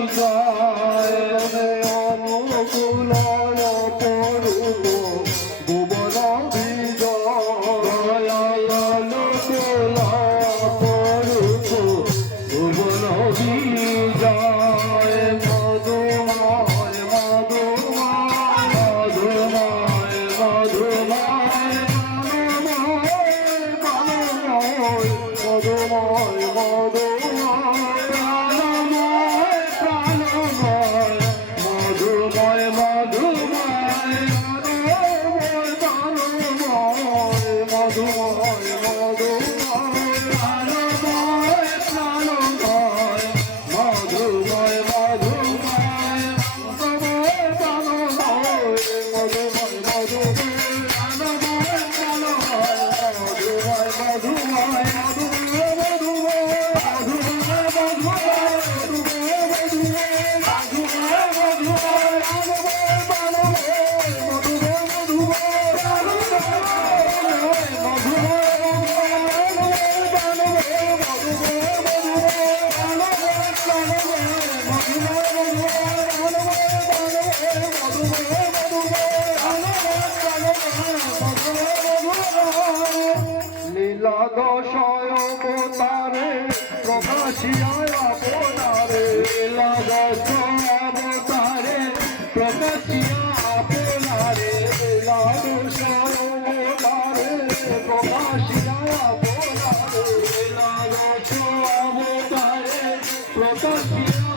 বিজয় অনুকূল পড়ুব ভুবন বিজয় অনুকূল পড়ুব ভুবন বিজয় মধুময় মধুময় মধুময় মধুময় মধুময় মধুময় প্রাণময় মধুময় মধুময় মধুময় মধুময় মধুময় প্রাণময় প্রাণময় মধুময় মধুময় মধুময় লীলাদশয় অবতারে প্রকাশিয়ায় আপনারে লীলাদশয় অবতারে প্রকাশিয়া আপনারে লীলাদশয় অবতারে প্রকাশিয়ায় আপনারে লীলাদশয় অবতারে প্রকাশিয়া